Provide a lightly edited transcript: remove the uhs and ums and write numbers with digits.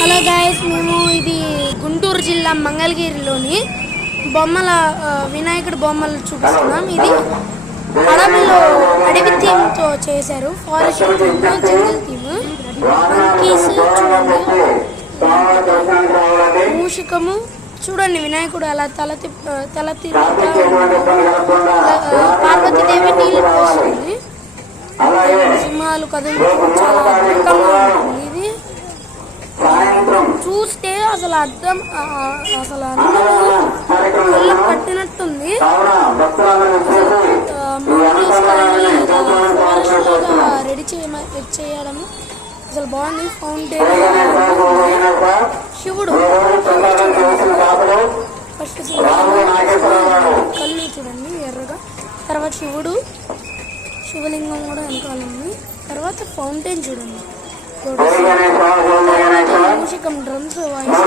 Hello guys, మేము ఇది గుంటూరు జిల్లా మంగళగిరిలోని బొమ్మల వినాయకుడి బొమ్మలు చూపిస్తున్నాం. ఇది అడవిలో అడవి థీమ్తో చేశారు. ఫారెస్ట్ థీమ్, జంగల్ థీమ్. మంకీస్ చూడండి, మూషికము చూడండి, వినాయకుడు అలా తల తిరుగుతా, పార్వతీదేవి నీళ్ళు పోస్తుంది, సింహాలు కదులుతూ చాలా అద్భుతంగా ఉంటుంది. ఇది చూస్తే అసలు అర్థం అసలు కళ్ళు కట్టినట్టుంది. రెడీ చేయడం అసలు బాగుంది. ఫౌంటైన్, శివుడు ఫస్ట్ కళ్ళు చూడండి ఎర్రగా, తర్వాత శివలింగం కూడా వెనకాల ఉంది, తర్వాత ఫౌంటైన్ చూడండి, మూషికం డ్రమ్స్ వాయిస్